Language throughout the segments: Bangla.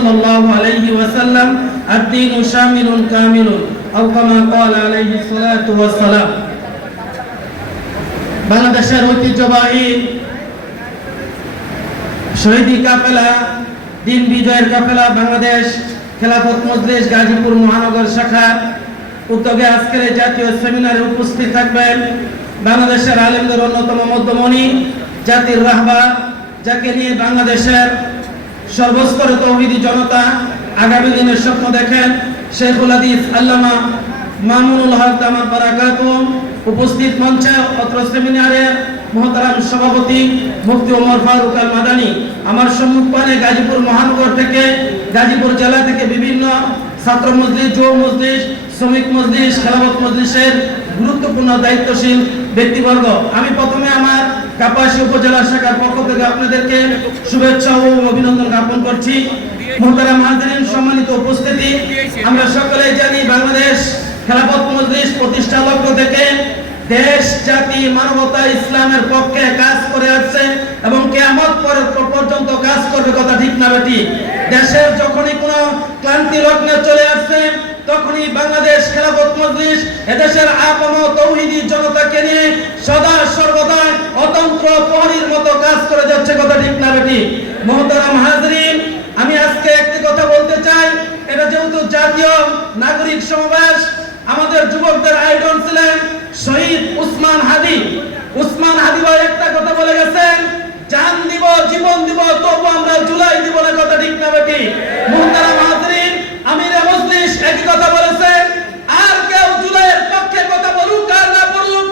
সাল্লাল্লাহু আলাইহি ওয়াসাল্লাম আদ-দীনু শামিলুন কামিলুন আও কামা ক্বালা আলাইহি সাল্লাতু ওয়াস সালাম। বাংলাদেশের ঐতিহ্যবাহী শহীদি কাফেলা, দিন বিজয়ের কাফেলা বাংলাদেশ খেলাফত মজলিস গাজীপুর মহানগর শাখার উদ্যোগে আজকের এই জাতীয় সেমিনারে উপস্থিত থাকবেন বাংলাদেশের আলেমদের অন্যতম মধ্যমণি, জাতির রাহবার, যাকে নিয়ে বাংলাদেশের সর্বস্তরে তৌহিদি জনতা আগামী দিনের স্বপ্ন দেখেন, শেখুল হাদিস আল্লামা মামুনুল হক দামাত বারাকাতুহু। উপস্থিত মঞ্চে অত্র সেমিনারের মহতারাম সভাপতি মুফতি ওমর ফারুক আল মাদানী, আমার সম্মুখপানে গাজীপুর মহানগর থেকে, গাজীপুর জেলা থেকে বিভিন্ন ছাত্র মজলিস, যুব মজলিস, শ্রমিক মজলিস, খেলাফত মজলিসের গুরুত্বপূর্ণ দায়িত্বশীল ব্যক্তিবর্গ। আমি প্রথমে আমার কাপাসী উপজেলা শাখার পক্ষ থেকে আপনাদেরকে শুভেচ্ছা ও অভিনন্দন জ্ঞাপন করছি। মুহতারাম হাজিরিন, সম্মানিত উপস্থিতি, আমরা সকলেই জানি বাংলাদেশ খেলাফত মজলিস প্রতিষ্ঠা লগ্ন থেকে দেশ, জাতি, মানবতা, ইসলামের পক্ষে কাজ করে আসছে এবং কিয়ামত পর্যন্ত কাজ করবে, কথা ঠিক না বেটি? দেশের যখনই কোনো ক্লান্তি লগ্নে চলে আসছে তখনই বাংলাদেশ খেলাফত মজলিস এদেশের আপাম তৌহিদি জনতাকে নিয়ে সদা সর্বদা অতন্ত্র প্রহরীর মতো কাজ করে যাচ্ছে, কথা ঠিক না বেটি? মুহতারাম হাজিরিন, আমি আজকে একটি কথা বলতে চাই। এটা যেহেতু জাতীয় নাগরিক সমাবেশ, আমাদের যুবকদের আইডল ছিলেন শহীদ উসমান হাদি। উসমান হাদি ভাই একটা কথা বলে গেছেন, জান দিব, জীবন দিব, তবু আমরা জুলাই দিব না, কথা ঠিক না বেটি? মুহতারাম হাজিরিন, আমির মজলিস একই কথা বলেছেন। আর কেউ জুলাইয়ের পক্ষে কথা বলুক আর না বলুক,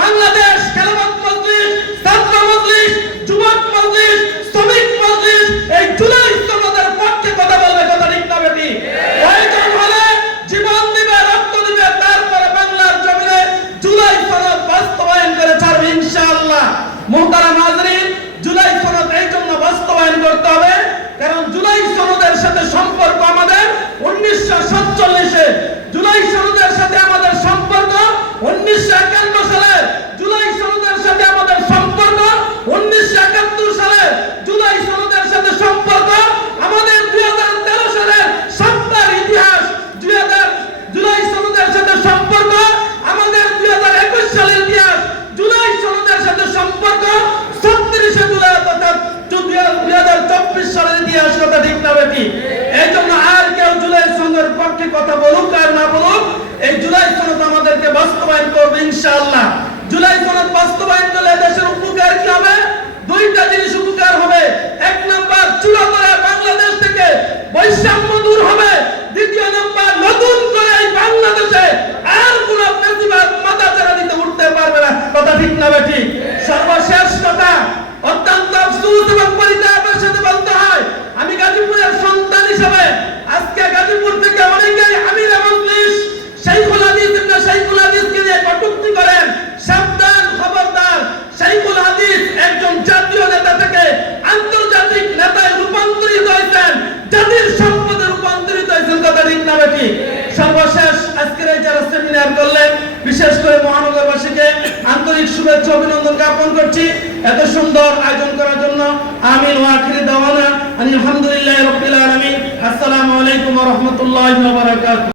বাংলাদেশ খেলাফত মজলিস, ছাত্র মজলিস, যুবক মজলিস, শ্রমিক মজলিস এই জুলাই সনদের পক্ষে কথা বলবে, কথা ঠিক না বেটি? প্রয়োজন হলে জীবন দিবে, রক্ত দিবে, তারপরে বাংলার জমিনে জুলাই সনদ বাস্তবায়ন করে ছাড়বে ইনশাআল্লাহ। মুহতারাম হাজিরিন, জুলাই সনদ এই জন্য বাস্তবায়ন করতে হবে কারণ জুলাই সনদের সাথে সম্পর্ক আমাদের 1947-এ, জুলাই সনদের সাথে আমাদের সম্পর্ক 1951 সালে, জুলাই সনদের সাথে আমাদের সম্পর্ক 1971 সালে, জুলাই সনদের সাথে সম্পর্ক আমাদের 2013 সালের সত্তার ইতিহাস, জুলাই সনদের সাথে সম্পর্ক আমাদের 2021 সালের ইতিহাস, জুলাই সনদের সাথে সম্পর্ক 36 জুলাই অর্থাৎ 2024 সালের ইতিহাস, কথা ঠিক না বেটি? এই জন্য আর কেউ জুলাই সনদের পক্ষে কথা বলুক আর না বলুক, এই জুলাই সনদ আমাদেরকে বাস্তবায়ন করবে ইনশাআল্লাহ। জুলাই সনদ বাস্তবায়ন করলে দেশের উপকার কি হবে? দুইটা জিনিস উপকার হবে। এক নাম্বার, চূড়ান্তরে বাংলাদেশ থেকে বৈষম্য দূর হবে। দ্বিতীয় নাম্বার, নতুন করে এই বাংলাদেশে আর কোন ফ্যাসিবাদ মাথা চাড়া দিতে উঠতে পারবে না, কথা ঠিক না বেটি? সর্বশেষ কথা, অত্যন্ত আফসোস এবং পরিতাপের সাথে বলতে হয়, আমি গাজীপুরের সন্তান হিসেবে আজকে গাজীপুর থেকে অনেকেই আমির মজলিস শেখুল হাদিস ইবনে শেখুল হাদিসকে নিয়ে কটূক্তি করেন। সাবধান, খবরদার! শেখুল হাদিস একজন জাতীয় নেতা থেকে আন্তর্জাতিক নেতায় রূপান্তরিত হয়েছেন, জাতির সম্পদে রূপান্তরিত হয়েছেন, কথা ঠিক না বেটি? সর্বশেষ আজকের এই যারা সেমিনার করলেন, বিশেষ করে মহানগরবাসীকে আন্তরিক শুভেচ্ছা অভিনন্দন জ্ঞাপন করছি এত সুন্দর আয়োজন করার জন্য। আমিন ওয়া আখিরি দাওয়ানা আলহামদুলিল্লাহি রাব্বিল আলামিন। আসসালামু আলাইকুম ওয়া রাহমাতুল্লাহি ওয়া বারাকাতুহু।